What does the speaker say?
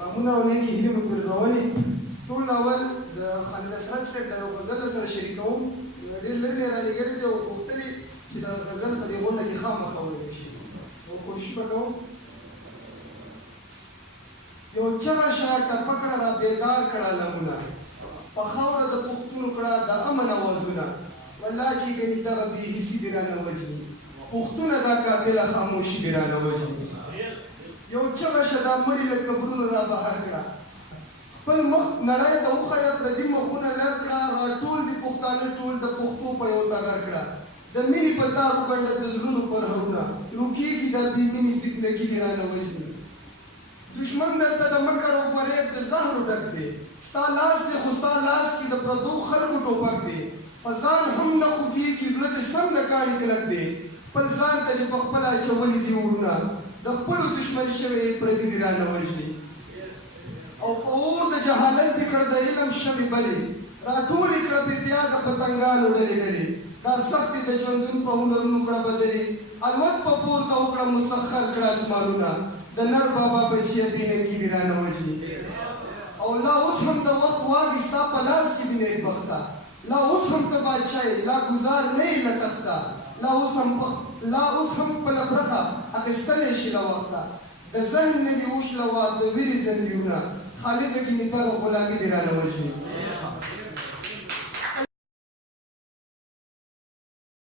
سلامونه او نیکې هیلې مو ګرځولې. ټول اول د خالد اسرت صاحب د یو غزل سره شریکوم. ډېر لرې رالېږلي دي او غوښتلي چې د غزل په دې غونډه کې خامخا وویل شي. او کوشش به کوم. یو چغه شه ټپه کړه را بیدار کړه لمونه، په خاوره د پښتون کړه د امن اوازونه. والله چې ګنې دغه بې حسي دې رانه وژني، پښتونه دا قاتله خاموشي دې رانه وژني. یو چغه شه دا مړي له قبرونو را بهر کړه، خپل مخ نړۍ ته وښیه، پردي مخونه لر کړه. راټول دي پښتانه ټول د پښتو په یو ټغر کړه. د مینې په تار وګنډه د زړونو پرهرونه، روکېږي دا بې مینې زندګي دې رانه وژني. دشمن درته د مکر او فریب د زهرو ډک دی، ستا لاس دی خو ستا لاس کې د پردو خلکو ټوپک دی. فزان هم نه خوږېږي زړه دې سم د کاڼي کلک دی، خپل ځان ته دې پخپله اچولي دي ورونه، د خپلو دشمني شوې پردي دې رانه وژني. او په اور د جهالت دې کړه د علم شمې بلې، راټولې کړه پې بیا د پتنګانو ډلې ډلې. دا سخت دې د ژوندون په هنرونو کړه بدلې، الوت په پورته وکړه مسخر کړه اسمانونه، د نر بابا بچیه بې ننګي دې رانه وژني. او لا اوس هم د وخت واګې ستا په لاس کې دي نیکبخته، لا اوس هم ته بادشاه یې، لا ګزار نه یې له تخته، لا اوس هم خپله برخه اخیستلی شي له وخته. د ذهن نه دې وشلوه د ویرې زنځیرونه، خالده ګنې دغه غلامي دې رانه وژني.